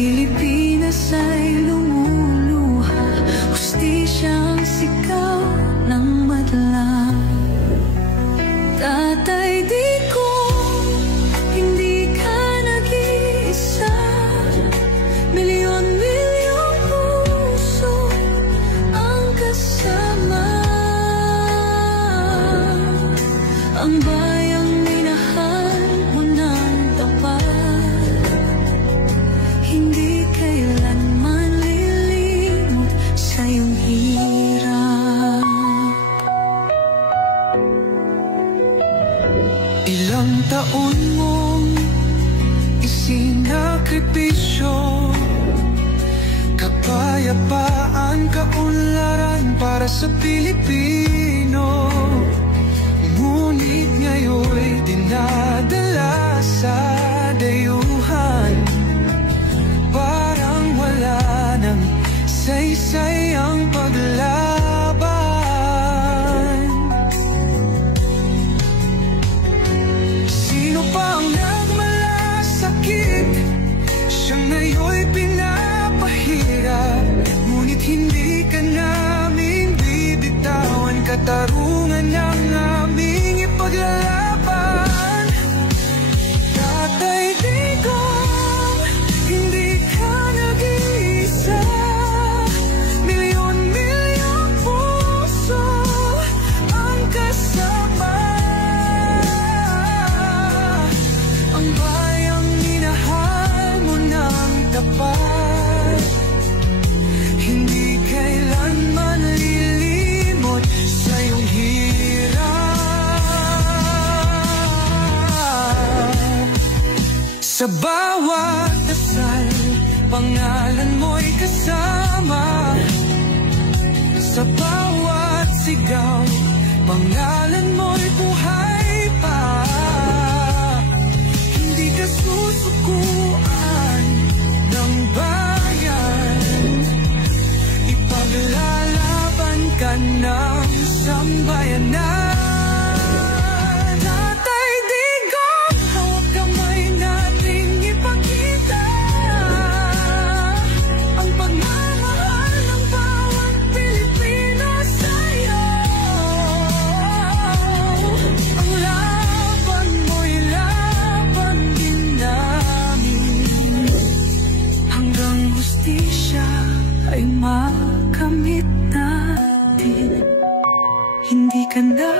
Pilipinas ay lumuluha, hustisyang sigaw ng madla. Tatay, di ko hindi ka nag-iisa. Milyon-milyong puso ang kasama. Ang bayang minahal mo ng tapat, hindi kailanman lilimot sa iyong hirap. Ilang taon mong isinakripisyo, kapayapaan, kaunlaran para sa Pilipino. Ngunit ngayon'y dinadala sa dayuhan, parang wala nang saysay ang paglaban. Sino pa ang nagmalasakit? Siya ngayon'y pinapahirap, ngunit hindi ka namin bibitawan. Katarungan ng aming ipaglalaban. Tatay, digong, hindi ka nag-iisa. Milyon-milyong puso ang kasama. Ang bayang minahal mo ng tapat, hindi kailanman lilimot sa iyong hirap. Sa bawat dasal, pangalan mo'y kasama. Sa bawat sigaw, pangalan mo'y buhay pa. Hindi ka susukuan ng bayan, ipaglalaban ka ng sambayanan. Tatay, digong, hawak kamay nating ipakita ang pagmamahal ng bawat Pilipino sa'yo. Ang laban mo'y laban din namin, hanggang hustisya ay makamit natin. Hindi ka na